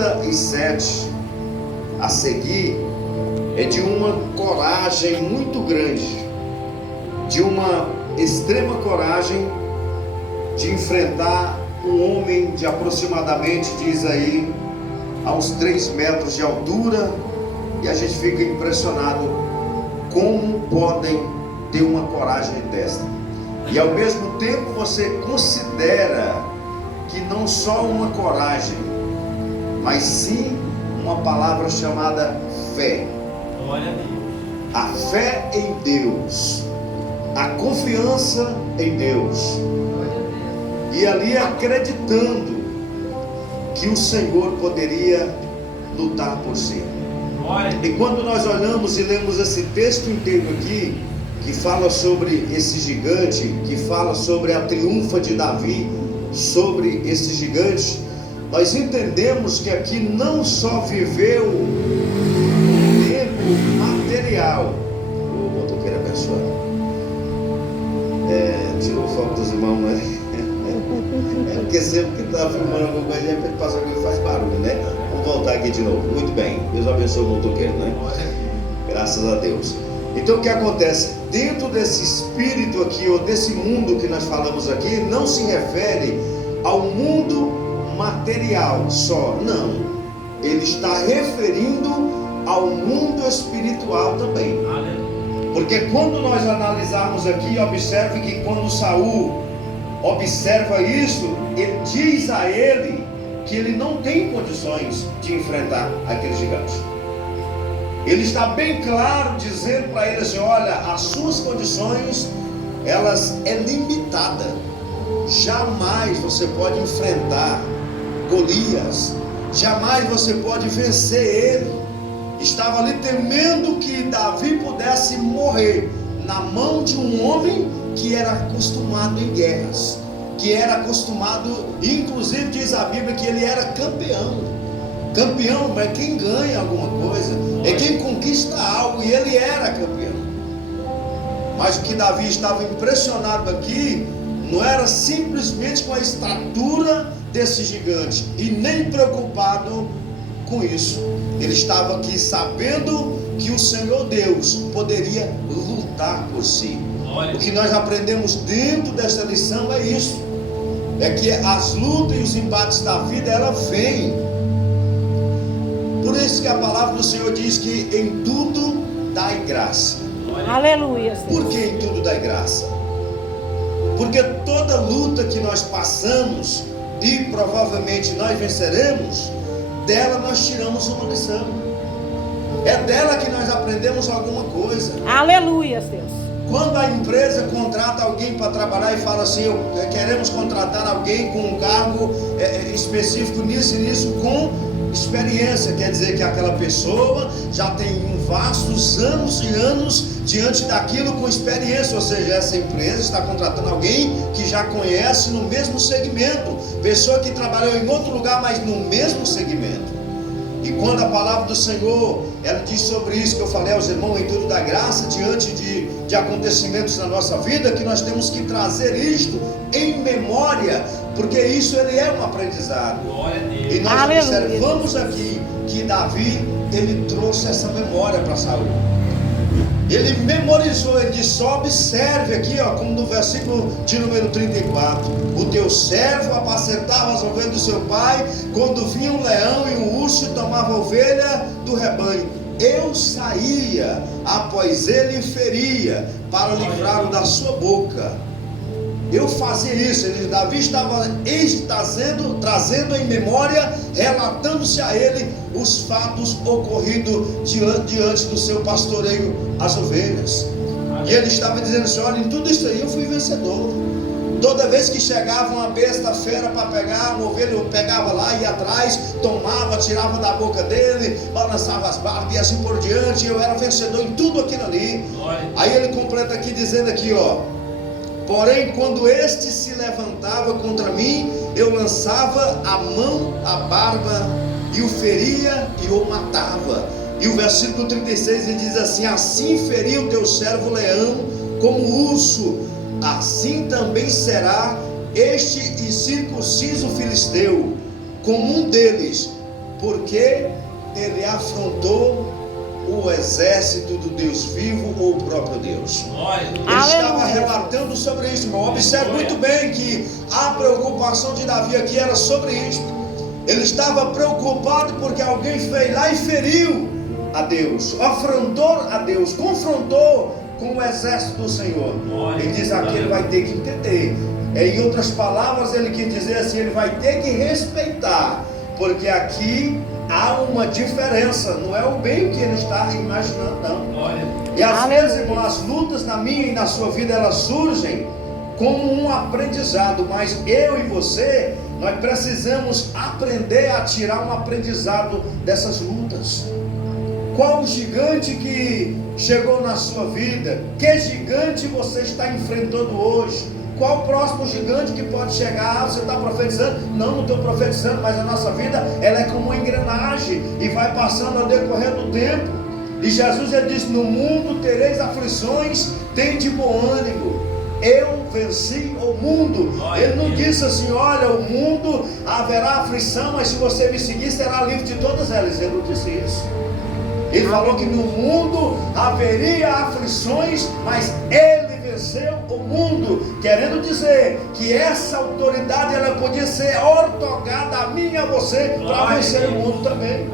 37 a seguir é de uma coragem muito grande, de uma extrema coragem de enfrentar um homem de aproximadamente, diz aí, a uns 3 metros de altura, e a gente fica impressionado como podem ter uma coragem desta. E ao mesmo tempo você considera que não só uma coragem, mas sim uma palavra chamada fé. Glória a Deus. A fé em Deus, a confiança em Deus, e ali acreditando que o Senhor poderia lutar por si. E quando nós olhamos e lemos esse texto inteiro aqui, que fala sobre esse gigante, que fala sobre a triunfa de Davi sobre esse gigante, nós entendemos que aqui não só viveu um tempo material. O motoqueiro abençoado, tirou o foco dos irmãos, né? Porque sempre que está filmando alguma coisa, ele passa aqui e faz barulho, né? Vamos voltar aqui de novo. Muito bem, Deus abençoe o motoqueiro, né? Graças a Deus. Então o que acontece? Dentro desse espírito aqui, ou desse mundo que nós falamos aqui, não se refere ao mundo material só, não. Ele está referindo ao mundo espiritual também. Porque quando nós analisarmos aqui, observe que quando Saul observa isso, ele diz a ele que ele não tem condições de enfrentar aquele gigante. Ele está bem claro dizendo para ele assim: olha, as suas condições, elas é limitada. Jamais você pode enfrentar Golias, jamais você pode vencer ele. Estava ali temendo que Davi pudesse morrer na mão de um homem que era acostumado em guerras, que era acostumado, inclusive diz a Bíblia que ele era campeão. Campeão é quem ganha alguma coisa, é quem conquista algo, e ele era campeão. Mas o que Davi estava impressionado aqui não era simplesmente com a estatura desse gigante, e nem preocupado com isso. Ele estava aqui sabendo que o Senhor Deus poderia lutar por si. O que nós aprendemos dentro dessa lição é isso, é que as lutas e os embates da vida, ela vem. Por isso que a palavra do Senhor diz que em tudo dai graça. Aleluia. Por que em tudo dai graça? Porque toda luta que nós passamos, e provavelmente nós venceremos, dela nós tiramos uma lição. É dela que nós aprendemos alguma coisa. Aleluia, Deus. Quando a empresa contrata alguém para trabalhar e fala assim: queremos contratar alguém com um cargo específico nisso e nisso, com experiência, quer dizer que aquela pessoa já tem vastos anos e anos diante daquilo com experiência, ou seja, essa empresa está contratando alguém que já conhece no mesmo segmento, pessoa que trabalhou em outro lugar, mas no mesmo segmento. E quando a palavra do Senhor, ela diz sobre isso que eu falei aos irmãos, em tudo da graça, diante de acontecimentos na nossa vida, que nós temos que trazer isto em memória, porque isso ele é um aprendizado. E nós observamos aqui que Davi, ele trouxe essa memória para Saul. Ele memorizou, ele disse: só observe aqui, ó, como no versículo de número 34: o teu servo apacentava as ovelhas do seu pai, quando vinha um leão e um urso e tomava a ovelha do rebanho. Eu saía após ele e feria, para livrá-lo da sua boca. Eu fazia isso. Davi estava trazendo em memória, relatando-se a ele os fatos ocorridos diante do seu pastoreio as ovelhas. E ele estava dizendo assim: olha, em tudo isso aí eu fui vencedor. Toda vez que chegava uma besta fera para pegar uma ovelha, eu pegava lá, ia atrás, tomava, tirava da boca dele, balançava as barbas e assim por diante. Eu era vencedor em tudo aquilo ali. Aí ele completa aqui dizendo aqui, ó: porém, quando este se levantava contra mim, eu lançava a mão à barba e o feria e o matava. E o versículo 36 ele diz assim: assim feriu o teu servo leão como urso, assim também será este incircunciso filisteu, como um deles, porque ele afrontou o exército do Deus vivo ou o próprio Deus. Ele estava relatando sobre isso, irmão. Observe muito bem que a preocupação de Davi aqui era sobre isso. Ele estava preocupado porque alguém foi lá e feriu a Deus, afrontou a Deus, confrontou com o exército do Senhor. Ele diz aqui, ele vai ter que entender. Em outras palavras, ele quis dizer assim, ele vai ter que respeitar, porque aqui há uma diferença, não é o bem que ele está imaginando, não. E às vezes, irmão, as lutas na minha e na sua vida, elas surgem como um aprendizado, mas eu e você, nós precisamos aprender a tirar um aprendizado dessas lutas. Qual o gigante que chegou na sua vida? Que gigante você está enfrentando hoje? Qual o próximo gigante que pode chegar? Você está profetizando? Não estou profetizando, mas a nossa vida, ela é como uma engrenagem e vai passando ao decorrer do tempo. E Jesus, ele disse, no mundo tereis aflições, tende bom ânimo. Eu venci o mundo. Ele não disse assim, olha, o mundo haverá aflição, mas se você me seguir, será livre de todas elas. Ele não disse isso. Ele falou que no mundo haveria aflições, mas ele venceu o mundo, querendo dizer que essa autoridade, ela podia ser ortogada a mim e a você, para vencer o mundo também.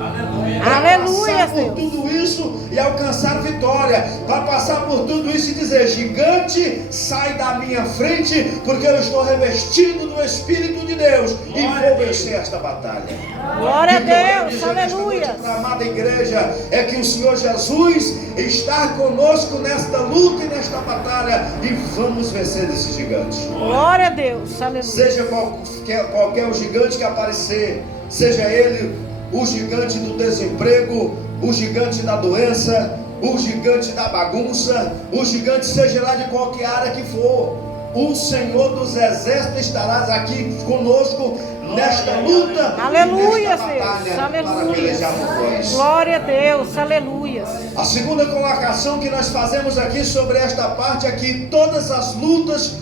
Aleluia, por tudo isso e alcançar vitória, para passar por tudo isso e dizer, gigante, sai da minha frente, porque eu estou revestido do Espírito de Deus e vou vencer esta batalha. Glória a Deus, aleluia. Para a amada igreja, é que o Senhor Jesus está conosco nesta luta e nesta batalha, e vamos vencer esse gigante. Glória a Deus, aleluia. Seja qualquer o gigante que aparecer, seja ele o gigante do desemprego, o gigante da doença, o gigante da bagunça, o gigante seja lá de qualquer área que for, o Senhor dos exércitos estará aqui conosco nesta luta, aleluia, nesta batalha, aleluia, para pelejar por nós. Glória a Deus, aleluia. A segunda colocação que nós fazemos aqui sobre esta parte é que todas as lutas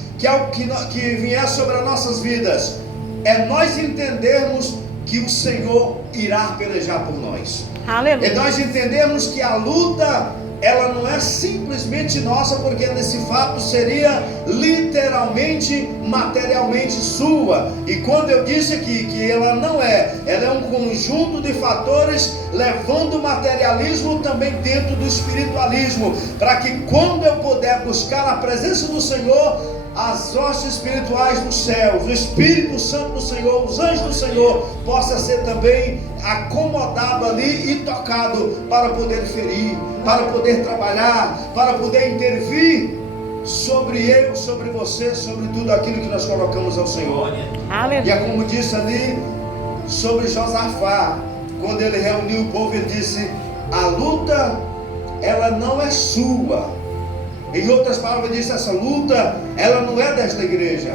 que vier sobre as nossas vidas, é nós entendermos que o Senhor irá pelejar por nós. Aleluia. É nós entendermos que a luta, ela não é simplesmente nossa, porque nesse fato seria literalmente, materialmente sua. E quando eu disse aqui que ela não é, ela é um conjunto de fatores levando o materialismo também dentro do espiritualismo, para que quando eu puder buscar a presença do Senhor, as hostes espirituais dos céus, o Espírito Santo do Senhor, os anjos do Senhor, possa ser também acomodado ali e tocado para poder ferir, para poder trabalhar, para poder intervir sobre eu, sobre você, sobre tudo aquilo que nós colocamos ao Senhor. Aleluia. E é como disse ali sobre Josafá, quando ele reuniu o povo, ele disse, a luta, ela não é sua. Em outras palavras, disse, essa luta, ela não é desta igreja,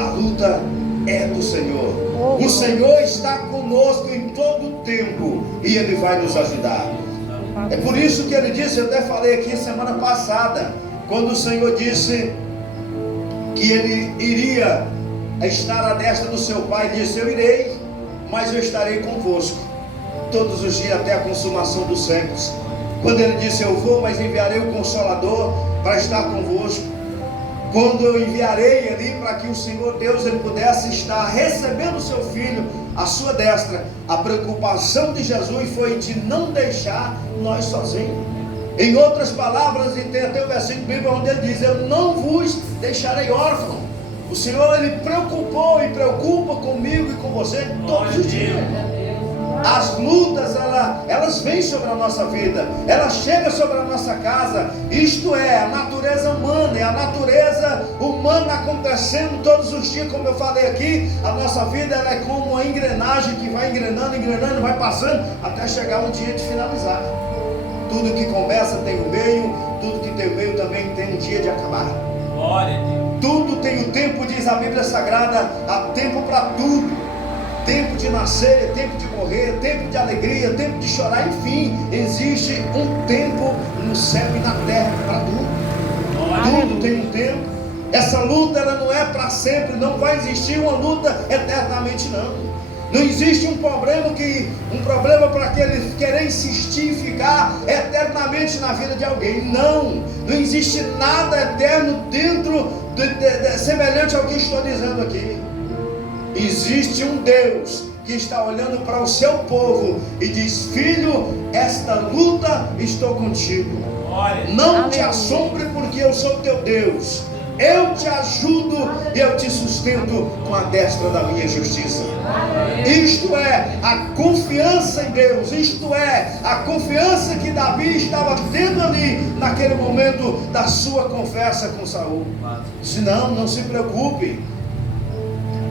a luta é do Senhor. O Senhor está conosco em todo o tempo e Ele vai nos ajudar. É por isso que Ele disse, eu até falei aqui semana passada, quando o Senhor disse que Ele iria estar à destra do seu Pai, Ele disse, eu irei, mas eu estarei convosco todos os dias até a consumação dos séculos. Quando Ele disse, eu vou, mas enviarei o Consolador para estar convosco. Quando eu enviarei ali para que o Senhor Deus, Ele pudesse estar recebendo o seu Filho à sua destra, a preocupação de Jesus foi de não deixar nós sozinhos. Em outras palavras, e tem até o versículo bíblico onde Ele diz, eu não vos deixarei órfão. O Senhor, Ele preocupou e preocupa comigo e com você todos os dias. As lutas, elas vêm sobre a nossa vida, elas chegam sobre a nossa casa. Isto é a natureza humana, é a natureza humana acontecendo todos os dias. Como eu falei aqui, a nossa vida, ela é como uma engrenagem que vai engrenando, engrenando, vai passando até chegar um dia de finalizar. Tudo que começa tem um meio, tudo que tem um meio também tem um dia de acabar. Glória a Deus. Tudo tem um tempo, diz a Bíblia Sagrada, há tempo para tudo. Tempo de nascer, tempo de morrer, tempo de alegria, tempo de chorar, enfim, existe um tempo no céu e na terra para tudo. Tudo tem um tempo. Essa luta, ela não é para sempre, não vai existir uma luta eternamente, não. Não existe um problema para que ele querer insistir e ficar eternamente na vida de alguém. Não existe nada eterno dentro semelhante ao que estou dizendo aqui. Existe um Deus que está olhando para o seu povo e diz: filho, esta luta estou contigo. Não te assombre, porque eu sou teu Deus. Eu te ajudo e eu te sustento com a destra da minha justiça. Isto é a confiança em Deus. Isto é a confiança que Davi estava tendo ali naquele momento da sua conversa com Saul. Disse: não se preocupe,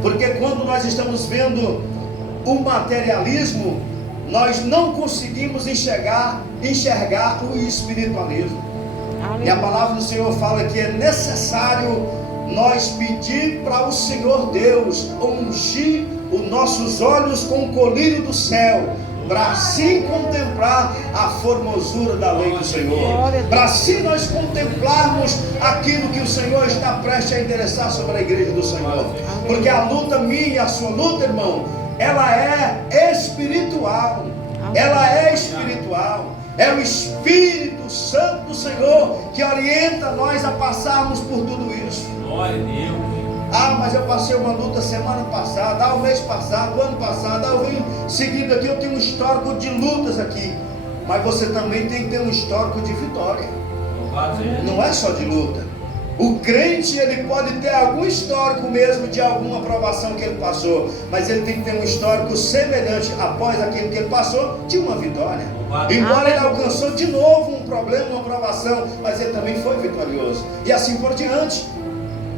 porque quando nós estamos vendo o materialismo, nós não conseguimos enxergar o espiritualismo. E a palavra do Senhor fala que é necessário nós pedir para o Senhor Deus ungir os nossos olhos com o colírio do céu, para assim contemplar a formosura da lei do Senhor, para assim nós contemplarmos aquilo que o Senhor está prestes a endereçar sobre a igreja do Senhor. Porque a luta minha e a sua luta, irmão, ela é espiritual. Ela é espiritual. É o Espírito Santo do Senhor que orienta nós a passarmos por tudo isso. Glória a Deus. Mas eu passei uma luta semana passada, o mês passado, o ano passado, eu vim seguindo aqui, eu tenho um histórico de lutas aqui. Mas você também tem que ter um histórico de vitória. Não é só de luta. O crente, ele pode ter algum histórico mesmo de alguma provação que ele passou, mas ele tem que ter um histórico semelhante após aquilo que ele passou, de uma vitória. Embora ele alcançou de novo um problema, uma provação, mas ele também foi vitorioso. E assim por diante.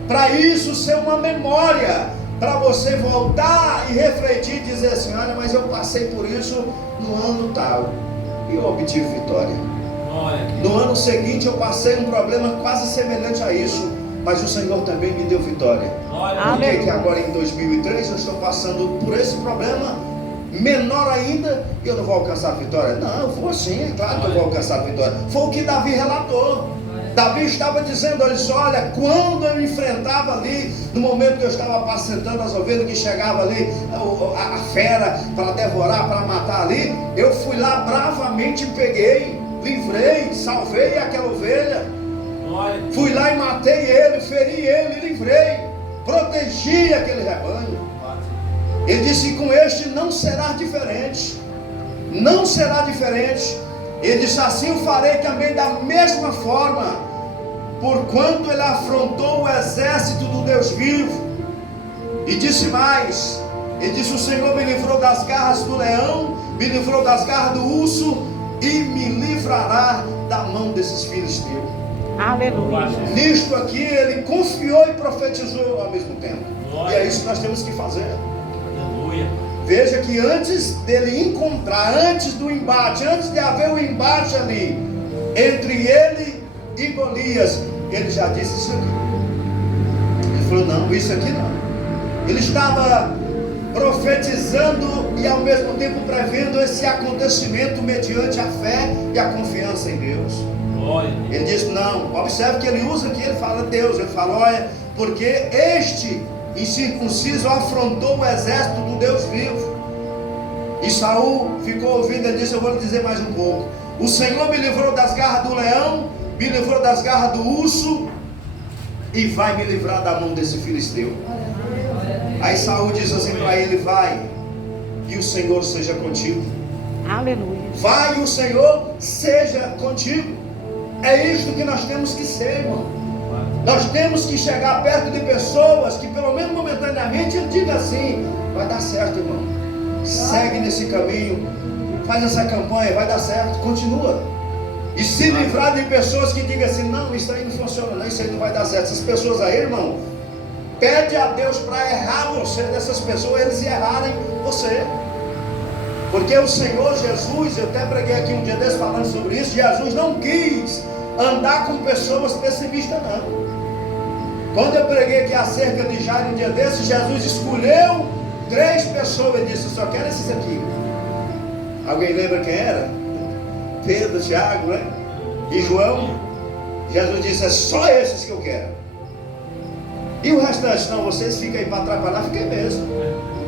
Para isso ser uma memória, para você voltar e refletir e dizer assim: olha, mas eu passei por isso no ano tal e eu obtive vitória. No ano seguinte eu passei um problema quase semelhante a isso, mas o Senhor também me deu vitória. Por que agora em 2003 eu estou passando por esse problema menor ainda e eu não vou alcançar a vitória? Não, eu vou sim, é claro que eu vou alcançar a vitória. Foi o que Davi relatou. Davi estava dizendo: olha, quando eu enfrentava ali, no momento que eu estava apacentando as ovelhas, que chegava ali a fera para devorar, para matar ali, eu fui lá bravamente e peguei, livrei, salvei aquela ovelha. Fui lá e matei ele, feri ele, livrei, protegi aquele rebanho. Ele disse: com este não será diferente. Não será diferente. Ele disse: assim o farei também da mesma forma, porquanto ele afrontou o exército do Deus vivo. E disse mais, ele disse: o Senhor me livrou das garras do leão, me livrou das garras do urso, e me livrará da mão desses filisteus. Aleluia. Nisto aqui ele confiou e profetizou ao mesmo tempo. E é isso que nós temos que fazer. Aleluia. Veja que antes dele encontrar, antes do embate, antes de haver o embate ali entre ele e Golias, ele já disse isso aqui. Ele falou: não, isso aqui não. Ele estava profetizando e ao mesmo tempo prevendo esse acontecimento mediante a fé e a confiança em Deus. Ele diz: não, observe que ele usa aqui, ele fala Deus, ele fala: olha, porque este incircunciso afrontou o exército do Deus vivo. E Saul ficou ouvindo e disse: eu vou lhe dizer mais um pouco. O Senhor me livrou das garras do leão, me livrou das garras do urso, e vai me livrar da mão desse filisteu. Aí Saul diz assim para ele: vai, e o Senhor seja contigo. Aleluia. Vai, e o Senhor seja contigo. É isto que nós temos que ser, irmão. Nós temos que chegar perto de pessoas que pelo menos momentaneamente ele diga assim: vai dar certo, irmão, segue nesse caminho, faz essa campanha, vai dar certo, continua. E se livrar de pessoas que digam assim: não, isso aí não funciona, não, isso aí não vai dar certo. Essas pessoas aí, irmão, pede a Deus para errar você dessas pessoas, eles errarem você. Porque o Senhor Jesus, eu até preguei aqui um dia desse falando sobre isso, Jesus não quis andar com pessoas pessimistas, não. Quando eu preguei aqui acerca de Jairo um dia desses, Jesus escolheu 3 pessoas e disse: eu só quero esses aqui. Alguém lembra quem era? Pedro, Tiago, né? E João. Jesus disse: é só esses que eu quero. E o restante? Não, vocês ficam aí para atrapalhar, fiquem mesmo.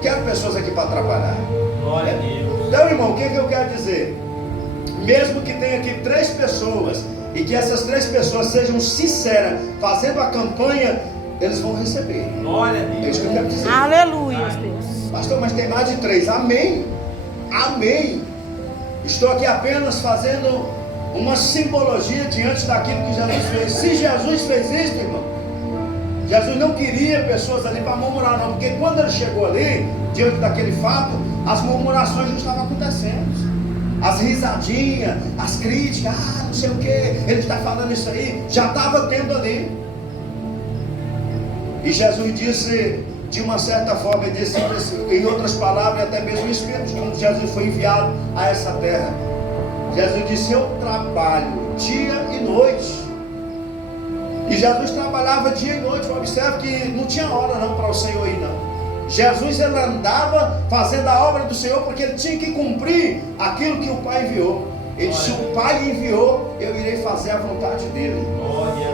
quero pessoas aqui para trabalhar. Glória a Deus. Então, irmão, o que eu quero dizer? Mesmo que tenha aqui 3 pessoas e que essas 3 pessoas sejam sinceras, fazendo a campanha, eles vão receber. Glória a É Deus. isso que eu quero dizer. Aleluia, Deus. Pastor, mas tem mais de 3. Amém. Amém. Estou aqui apenas fazendo uma simbologia diante daquilo que Jesus fez. Se Jesus fez isso, irmão, Jesus não queria pessoas ali para murmurar, não, porque quando ele chegou ali, diante daquele fato, as murmurações já estavam acontecendo. As risadinhas, as críticas, não sei o que, ele está falando isso aí, já estava tendo ali. E Jesus disse, de uma certa forma, ele disse, em outras palavras, até mesmo o Espírito, quando Jesus foi enviado a essa terra, Jesus disse, eu trabalho dia e noite. E Jesus trabalhava dia e noite. Observe que não tinha hora não para o Senhor ir não. Jesus ele andava fazendo a obra do Senhor, porque ele tinha que cumprir aquilo que o Pai enviou. Ele disse, se o Pai enviou, eu irei fazer a vontade dele.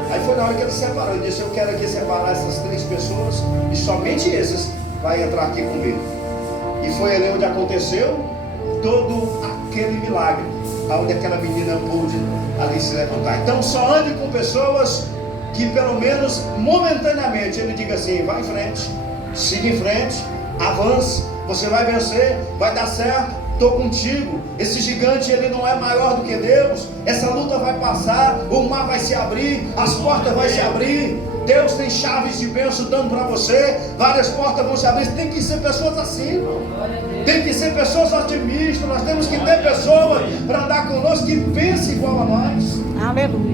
Aí foi na hora que ele separou. Ele disse, eu quero aqui separar essas 3 pessoas, e somente esses vai entrar aqui comigo. E foi ali onde aconteceu todo aquele milagre, onde aquela menina pôde ali se levantar. Então só ande com pessoas que pelo menos momentaneamente ele diga assim, vai em frente, siga em frente, avance, você vai vencer, vai dar certo, estou contigo. Esse gigante ele não é maior do que Deus. Essa luta vai passar, o mar vai se abrir, as portas vão se abrir. Deus tem chaves de bênção dando para você, várias portas vão se abrir. Tem que ser pessoas assim, irmão. Tem que ser pessoas otimistas. Nós temos que ter pessoas para andar conosco que pensem igual a nós. Aleluia.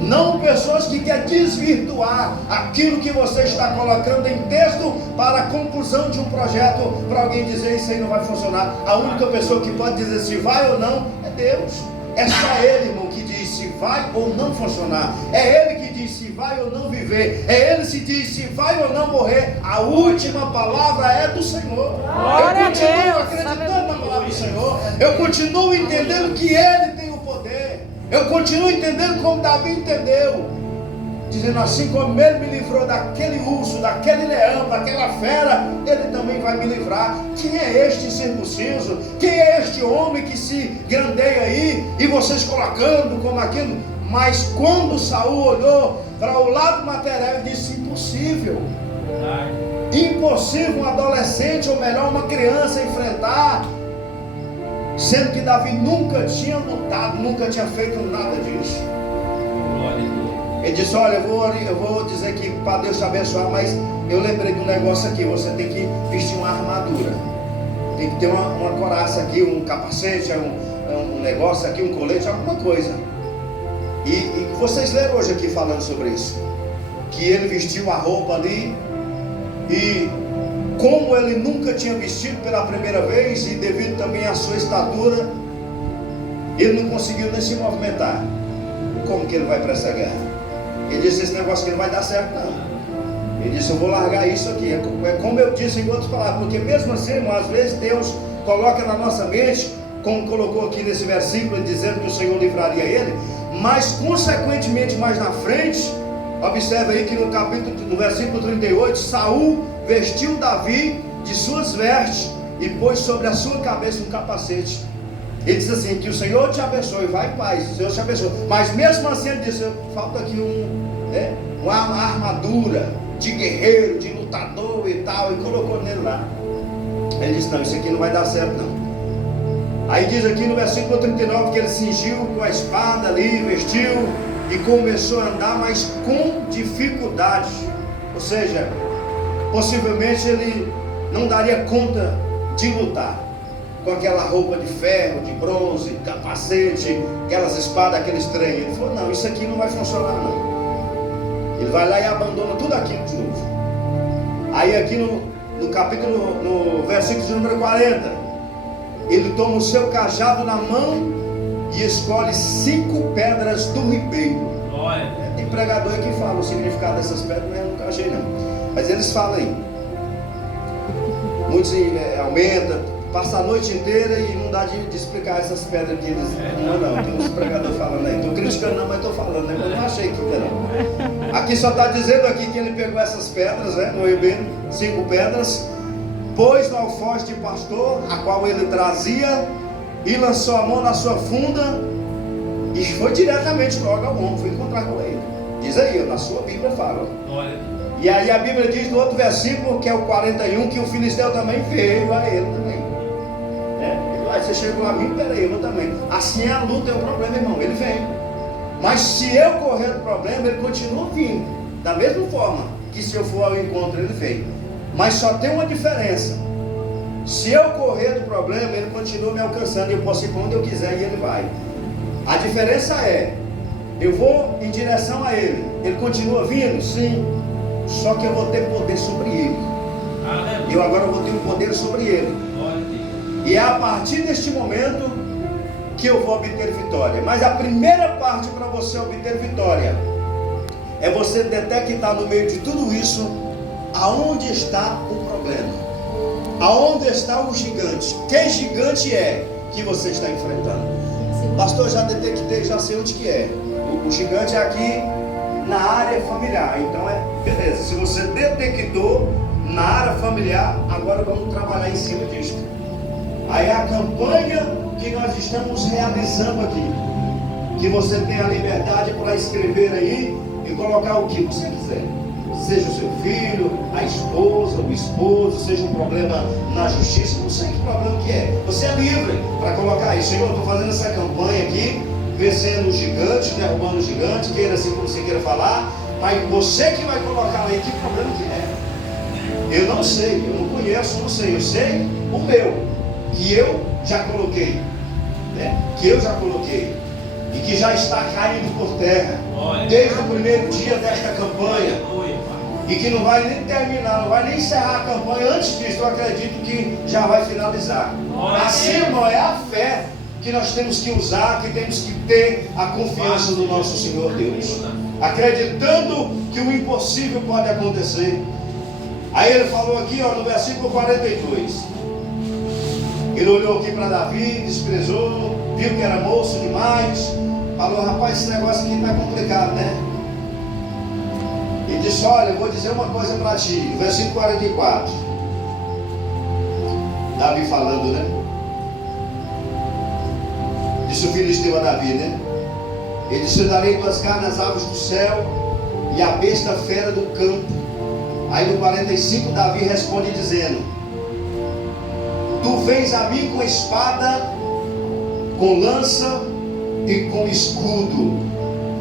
Não pessoas que querem desvirtuar aquilo que você está colocando em texto para a conclusão de um projeto, para alguém dizer isso aí não vai funcionar. A única pessoa que pode dizer se vai ou não é Deus. É só Ele, irmão, que diz se vai ou não funcionar. É Ele que diz se vai ou não viver. É Ele que diz se vai ou não morrer. A última palavra é do Senhor. Eu continuo acreditando na palavra do Senhor. Eu continuo entendendo que Ele tem o poder. Eu continuo entendendo como Davi entendeu, dizendo assim como ele me livrou daquele urso, daquele leão, daquela fera, ele também vai me livrar. Quem é este incircunciso? Quem é este homem que se grandeia aí, e vocês colocando como aquilo? Mas quando Saul olhou para o lado material, ele disse, impossível. Impossível um adolescente, ou melhor, uma criança enfrentar, sendo que Davi nunca tinha lutado, nunca tinha feito nada disso. Ele disse, olha, eu vou dizer aqui para Deus te abençoar, mas eu lembrei de um negócio aqui, você tem que vestir uma armadura, tem que ter uma coraça aqui, um capacete, um negócio aqui, um colete, alguma coisa. E vocês leram hoje aqui falando sobre isso, que ele vestiu a roupa ali, e como ele nunca tinha vestido pela primeira vez, e devido também à sua estatura, ele não conseguiu nem se movimentar. Como que ele vai para essa guerra? Ele disse, esse negócio aqui não vai dar certo não. Ele disse, eu vou largar isso aqui. É como eu disse em outras palavras, porque mesmo assim, irmão, às vezes Deus coloca na nossa mente, como colocou aqui nesse versículo, dizendo que o Senhor livraria ele, mas consequentemente mais na frente, observe aí que no versículo 38, Saul vestiu Davi de suas vestes e pôs sobre a sua cabeça um capacete. Ele diz assim, que o Senhor te abençoe, vai em paz, o Senhor te abençoe. Mas mesmo assim ele disse, falta aqui uma armadura de guerreiro, de lutador e tal, e colocou nele lá. Ele disse, não, isso aqui não vai dar certo não. Aí diz aqui no versículo 39 que ele cingiu com a espada ali, vestiu e começou a andar, mas com dificuldade. Ou seja, possivelmente ele não daria conta de lutar com aquela roupa de ferro, de bronze, capacete, aquelas espadas, aqueles trem. Ele falou, não, isso aqui não vai funcionar não. Ele vai lá e abandona tudo aquilo de novo. Aí aqui no capítulo, no versículo de número 40, ele toma o seu cajado na mão e escolhe 5 pedras do ribeiro. Tem pregador aí que fala o significado dessas pedras, mas eu nunca achei não. Mas eles falam aí. Muitos aumenta, passa a noite inteira e não dá de explicar essas pedras que eles não. Tem uns pregadores falando aí. Estou criticando não, mas estou falando, né? Eu não achei que não. Aqui só está dizendo aqui que ele pegou essas pedras, né? No ribeiro, 5 pedras, pôs no alforje de pastor, a qual ele trazia, e lançou a mão na sua funda, e foi diretamente logo ao homem, foi encontrar com ele. Diz aí, na sua Bíblia fala. E aí a Bíblia diz no outro versículo, que é o 41, que o filisteu também veio a ele também. Aí você chegou a mim, peraí, eu também. Assim é a luta, é o problema, irmão, ele vem. Mas se eu correr do problema, ele continua vindo. Da mesma forma que se eu for ao encontro, ele vem. Mas só tem uma diferença. Se eu correr do problema, ele continua me alcançando. Eu posso ir para onde eu quiser e ele vai. A diferença é, eu vou em direção a ele. Ele continua vindo? Sim. Só que eu vou ter poder sobre ele. Eu agora vou ter um poder sobre ele. E é a partir deste momento que eu vou obter vitória. Mas a primeira parte para você obter vitória é você detectar no meio de tudo isso aonde está o problema, aonde está o gigante. Que gigante é que você está enfrentando? Pastor, já detectei, já sei onde que é. O gigante é aqui na área familiar. Então beleza, se você detectou na área familiar, agora vamos trabalhar em cima disso. Aí é a campanha que nós estamos realizando aqui, que você tem a liberdade para escrever aí e colocar o que você quiser, seja o seu filho, a esposa, o esposo, seja um problema na justiça, não sei que problema que é, você é livre para colocar aí. Senhor, eu estou fazendo essa campanha aqui, vencendo o gigante, derrubando o gigante, queira assim como você queira falar, mas você que vai colocar aí que problema que é. Eu não sei, eu não conheço, não sei, eu sei o meu, que eu já coloquei, e que já está caindo por terra, desde o primeiro dia desta campanha, e que não vai nem terminar, não vai nem encerrar a campanha antes disso. Eu acredito que já vai finalizar. Assim, irmão, é a fé que nós temos que usar, que temos que ter a confiança no nosso Senhor Deus, acreditando que o impossível pode acontecer. Aí ele falou aqui, no versículo 42, ele olhou aqui para Davi, desprezou, viu que era moço demais, falou: rapaz, esse negócio aqui está complicado, né? E disse: olha, eu vou dizer uma coisa para ti. Versículo 44, Davi falando, né? Disse o filisteu a Davi, né? Ele disse: eu darei tuas carnes às aves do céu e à besta fera do campo. Aí no 45 Davi responde dizendo: tu vens a mim com espada, com lança e com escudo,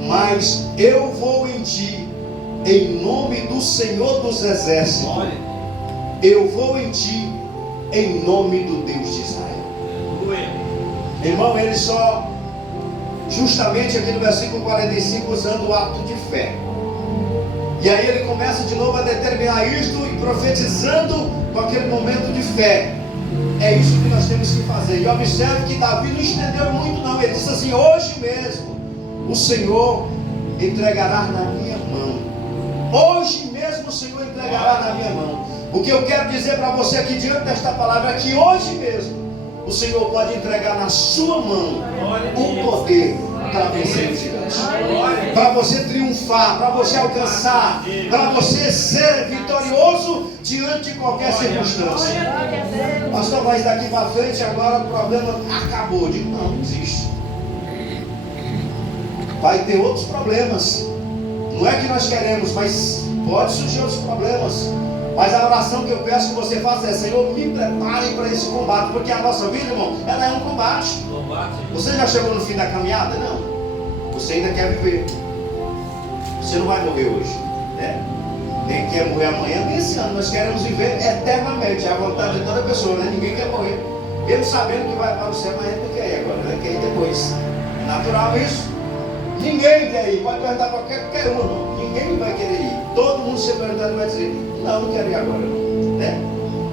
mas eu vou em ti, em nome do Senhor dos Exércitos. Eu vou em ti, em nome do Deus de Israel. Irmão, ele só, justamente aqui no versículo 45, usando o ato de fé. E aí ele começa de novo a determinar isto e profetizando com aquele momento de fé. É isso que nós temos que fazer. E observe que Davi não estendeu muito não. Ele disse assim: hoje mesmo o Senhor entregará na minha mão. Hoje mesmo o Senhor entregará na minha mão. O que eu quero dizer para você aqui diante desta palavra é que hoje mesmo o Senhor pode entregar na sua mão o poder para vencer os gigantes, para você triunfar, para você alcançar, para você ser vitorioso diante de qualquer circunstância. Pastor, mas daqui para frente agora o problema acabou. Digo, não existe. Vai ter outros problemas. Não é que nós queremos, mas pode surgir outros problemas. Mas a oração que eu peço que você faça é: Senhor, me prepare para esse combate, porque a nossa vida, irmão, ela é um combate. Você já chegou no fim da caminhada? Não. Você ainda quer viver. Você não vai morrer hoje, né? Nem quer morrer amanhã, nem esse ano. Nós queremos viver eternamente. É a vontade de toda pessoa, né? Ninguém quer morrer. Mesmo sabendo que vai para o céu, mas a gente não quer ir agora, né? Quer ir depois. Natural isso. Ninguém quer ir. Pode perguntar para qualquer um, irmão. Ninguém vai querer ir. Todo mundo se perguntando vai dizer: não quero ir agora, né?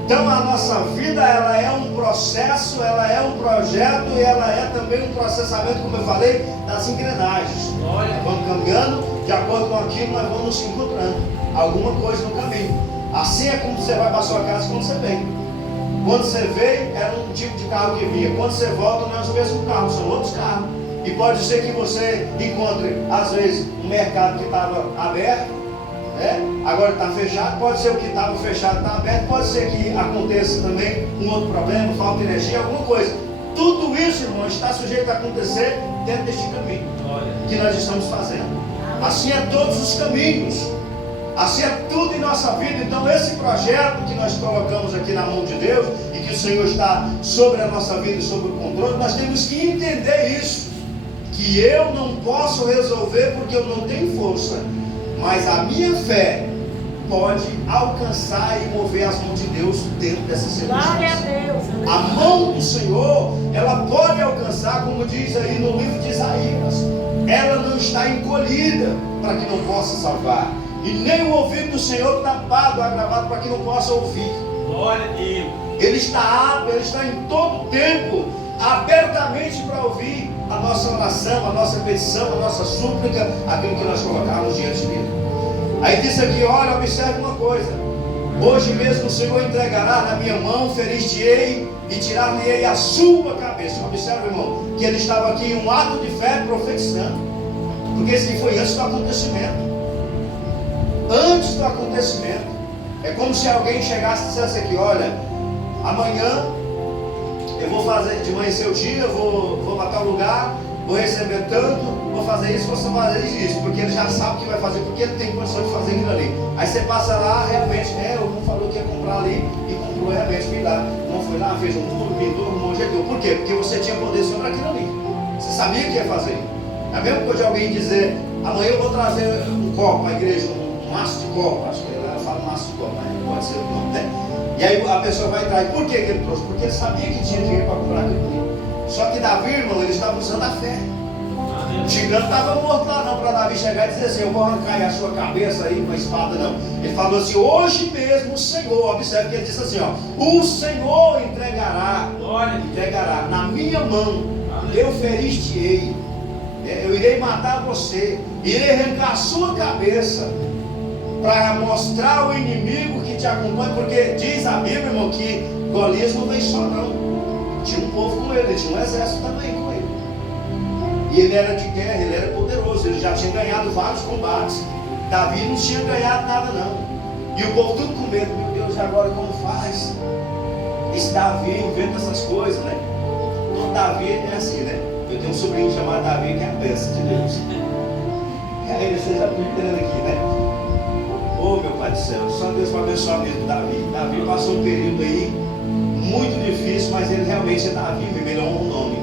Então a nossa vida, ela é um processo, ela é um projeto e ela é também um processamento, como eu falei, das engrenagens. Vamos caminhando, de acordo com aquilo nós vamos nos encontrando alguma coisa no caminho. Assim é como você vai para a sua casa quando você vem. Quando você veio, era um tipo de carro que vinha. Quando você volta, não é o mesmo carro, são outros carros. E pode ser que você encontre, às vezes, um mercado que estava aberto, Agora está fechado, pode ser o que estava fechado está aberto, pode ser que aconteça também um outro problema, falta de energia, alguma coisa. Tudo isso, irmão, está sujeito a acontecer dentro deste caminho que nós estamos fazendo. Assim é todos os caminhos, assim é tudo em nossa vida. Então esse projeto que nós colocamos aqui na mão de Deus e que o Senhor está sobre a nossa vida e sobre o controle, nós temos que entender isso, que eu não posso resolver porque eu não tenho força, mas a minha fé pode alcançar e mover as mãos de Deus dentro dessa circunstância. Glória a Deus. A mão do Senhor, ela pode alcançar, como diz aí no livro de Isaías, ela não está encolhida para que não possa salvar, e nem o ouvido do Senhor tapado, agravado para que não possa ouvir. Glória a Deus. Ele está apto, ele está em todo tempo abertamente para ouvir a nossa oração, a nossa petição, a nossa súplica, aquilo que nós colocarmos diante dele. Aí diz aqui, olha, observe uma coisa: hoje mesmo o Senhor entregará na minha mão, ferir-te-ei e tirar-lhe-ei a sua cabeça. Observe, irmão, que ele estava aqui em um ato de fé profetizando, porque esse foi antes do acontecimento. Antes do acontecimento. É como se alguém chegasse e dissesse aqui, olha, amanhã eu vou fazer, de manhã seu dia, vou para tal lugar, vou receber tanto, vou fazer isso, vou fazer isso, porque ele já sabe o que vai fazer, porque ele tem condição de fazer aquilo ali. Aí você passa lá, realmente, o irmão falou que ia comprar ali, e comprou realmente, fui lá. Não foi lá, fez um muro, pintou, um monte de coisa. Por quê? Porque você tinha poder sobre aquilo ali. Você sabia o que ia fazer. É a mesma coisa de alguém dizer, amanhã eu vou trazer um copo para a igreja, um maço de copo, acho que ela fala maço de copo, mas pode ser o nome, né? E aí a pessoa vai atrás. Por que ele trouxe? Porque ele sabia que tinha dinheiro para comprar aquilo ali. Só que Davi, irmão, ele estava usando a fé. O gigante estava morto lá não, para Davi chegar e dizer assim, eu vou arrancar a sua cabeça aí com a espada, não. Ele falou assim, hoje mesmo o Senhor, observe que ele disse assim, o Senhor entregará na minha mão, eu ferir-te-ei, eu irei matar você, irei arrancar a sua cabeça, para mostrar ao inimigo que te acompanha, porque diz a Bíblia, irmão, que Golias não veio só não, tinha um povo com ele, tinha um exército também com ele. E ele era de guerra, ele era poderoso, ele já tinha ganhado vários combates. Davi não tinha ganhado nada não. E o povo tudo com medo, meu Deus, agora como faz? Esse Davi inventa essas coisas, né? Então Davi é assim, né? Eu tenho um sobrinho chamado Davi, que é a bênção de Deus. E aí vocês já estão entendendo aqui, né? Oh meu Pai do céu, só Deus para abençoar mesmo Davi. Davi passou um período aí muito difícil, mas ele realmente é Davi, ele honra o nome.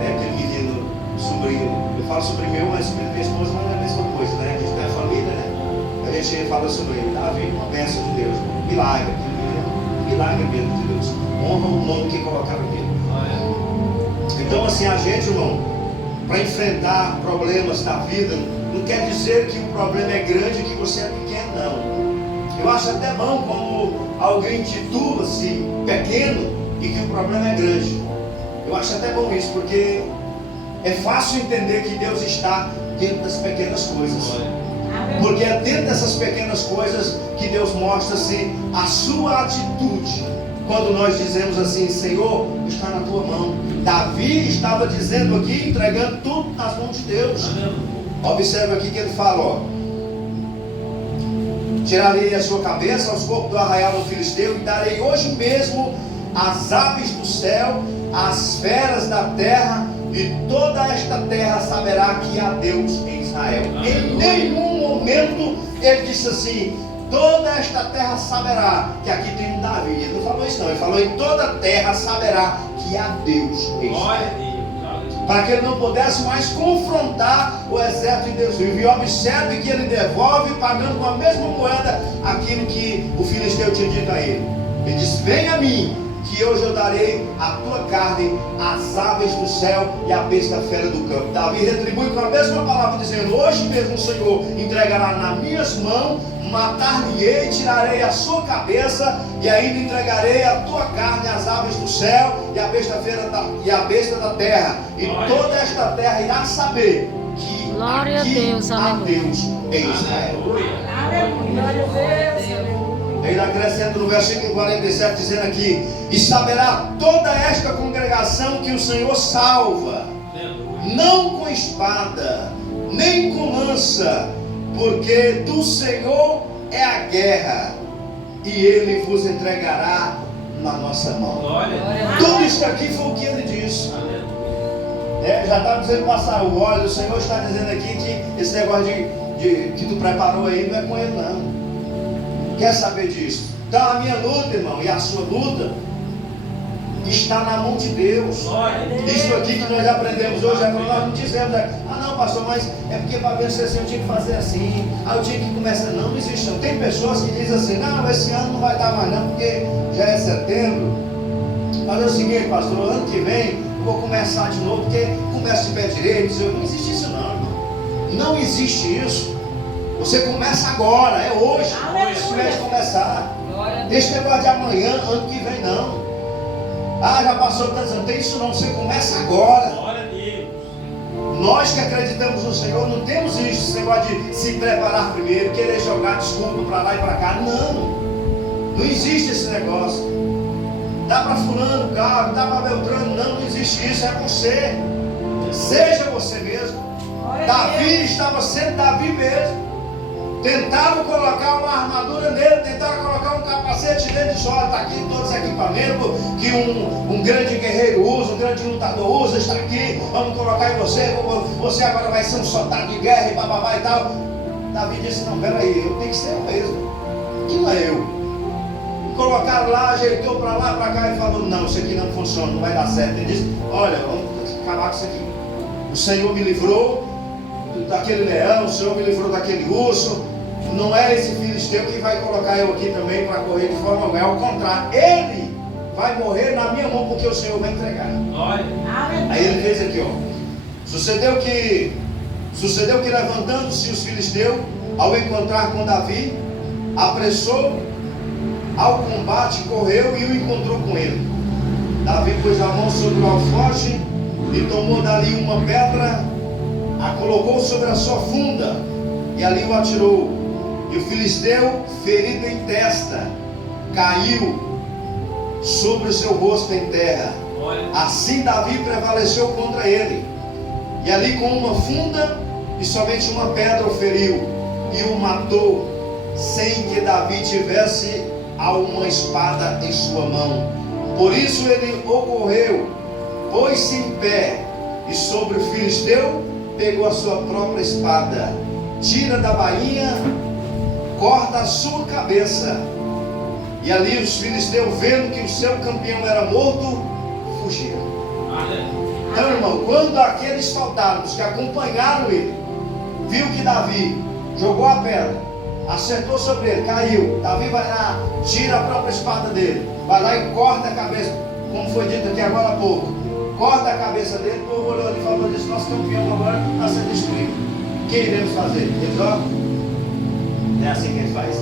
Aquele menino, sobrinho, eu falo sobre meu, mas sobre minha esposa não é a mesma coisa, né? A gente tem a família, né? A gente fala sobre ele. Davi, uma bênção de Deus, milagre, milagre mesmo de Deus. Honra o nome que colocaram nele. Então assim, a gente, irmão, para enfrentar problemas da vida, não quer dizer que o problema é grande e que você é pequeno, não. Eu acho até bom como alguém titula-se pequeno e que o problema é grande. Eu acho até bom isso, porque é fácil entender que Deus está dentro das pequenas coisas. Porque é dentro dessas pequenas coisas que Deus mostra-se a sua atitude. Quando nós dizemos assim, Senhor, está na tua mão. Davi estava dizendo aqui, entregando tudo nas mãos de Deus. Observe aqui que ele fala, tirarei a sua cabeça aos corpos do arraial do Filisteu e darei hoje mesmo as aves do céu, as feras da terra, e toda esta terra saberá que há Deus em Israel. Em nenhum momento ele disse assim, toda esta terra saberá que aqui tem um Davi. Ele não falou isso não, ele falou em toda a terra saberá que há Deus em Israel. Para que ele não pudesse mais confrontar o exército de Deus. E observe que ele devolve, pagando com a mesma moeda, aquilo que o filisteu tinha dito a ele. Ele diz, vem a mim, que hoje eu darei a tua carne, as aves do céu e a besta fera do campo. Davi retribui com a mesma palavra, dizendo, hoje mesmo o Senhor entregará nas minhas mãos, matar-lhe-ei, tirarei a sua cabeça, e ainda entregarei a tua carne, as aves do céu e a besta fera e a besta da terra, e toda esta terra irá saber que glória aqui a Deus, há Deus em Israel. Glória a Deus. Ainda acrescenta no versículo 47, dizendo aqui, e saberá toda esta congregação que o Senhor salva, não com espada, nem com lança, porque do Senhor é a guerra, e Ele vos entregará na nossa mão. Glória. Tudo isso aqui foi o que Ele disse. Já estava dizendo passar o óleo. O Senhor está dizendo aqui que esse negócio que tu preparou aí não é com Ele não. Quer saber disso? Então a minha luta, irmão, e a sua luta está na mão de Deus. Isso aqui que nós aprendemos hoje, nós não dizemos, não pastor, mas é porque para vencer assim eu tinha que fazer assim, eu tinha que começar. Não existe não. Tem pessoas que dizem assim, não, esse ano não vai dar mais não, porque já é setembro. Fazer o seguinte, pastor, ano que vem eu vou começar de novo, porque começa de pé direito. Não existe isso não, irmão. Não existe isso. Você começa agora, é hoje. Você vai começar. Esse negócio de amanhã, ano que vem não. Já passou tantos anos, não tem isso não. Você começa agora. Glória a Deus. Nós que acreditamos no Senhor não temos isso, esse negócio de se preparar primeiro, querer jogar desculpa para lá e para cá. Não existe esse negócio. Dá para fulano o carro, dá para Beltrano. Não existe isso, é você. Seja você mesmo. Davi estava sendo Davi mesmo. Tentaram colocar uma armadura nele, tentaram colocar um capacete nele de sol. Está aqui todos os equipamentos que um grande guerreiro usa, um grande lutador usa, está aqui, vamos colocar em você, você agora vai ser um soldado de guerra e bababá e tal. Davi disse, não, peraí, eu tenho que ser eu mesmo, que não é eu. Colocaram lá, ajeitou para lá, para cá e falou, não, isso aqui não funciona, não vai dar certo. Ele disse, olha, vamos acabar com isso aqui. O Senhor me livrou daquele leão, o Senhor me livrou daquele urso. Não é esse filisteu que vai colocar eu aqui também para correr de forma alguma. É o contrário, ele vai morrer na minha mão porque o Senhor vai entregar. Glória. Aí ele fez aqui, sucedeu que levantando-se os filisteus, ao encontrar com Davi, apressou ao combate, correu e o encontrou com ele. Davi pôs a mão sobre o alforje e tomou dali uma pedra, a colocou sobre a sua funda e ali o atirou. E o filisteu, ferido em testa, caiu sobre o seu rosto em terra. Assim Davi prevaleceu contra ele, e ali com uma funda e somente uma pedra o feriu e o matou, sem que Davi tivesse uma espada em sua mão. Por isso ele ocorreu, pôs-se em pé, e sobre o filisteu pegou a sua própria espada, tira da bainha, corta a sua cabeça. E ali os filisteus, vendo que o seu campeão era morto, fugiram. Então, irmão, quando aqueles soldados que acompanharam ele viu que Davi jogou a pedra, acertou sobre ele, caiu, Davi vai lá, tira a própria espada dele, vai lá e corta a cabeça, como foi dito aqui agora há pouco, corta a cabeça dele. O povo olhou ali e falou, disse, nosso campeão agora está sendo destruído, o que iremos fazer? Eles, não é assim que eles fazem,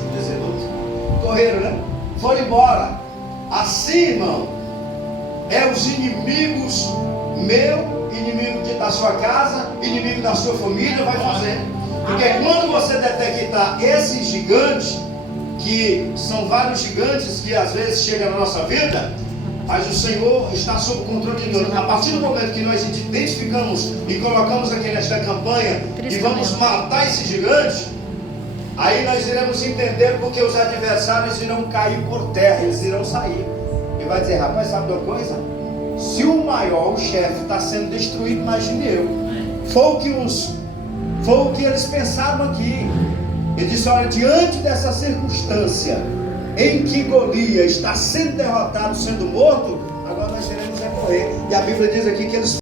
correram, né? Foram embora. Assim, irmão, os inimigos meu, inimigo da sua casa, inimigo da sua família, vai fazer. Porque quando você detectar esses gigantes, que são vários gigantes que às vezes chegam na nossa vida, mas o Senhor está sob o controle de Deus. A partir do momento que nós identificamos e colocamos aqui nesta campanha e vamos matar esse gigante, aí nós iremos entender porque os adversários irão cair por terra, eles irão sair. E vai dizer, rapaz, sabe de uma coisa? Se o maior, o chefe, está sendo destruído, imagine eu. Foi o que eles pensaram aqui. Ele disse, olha, diante dessa circunstância em que Golias está sendo derrotado, sendo morto, agora nós iremos recorrer. E a Bíblia diz aqui que eles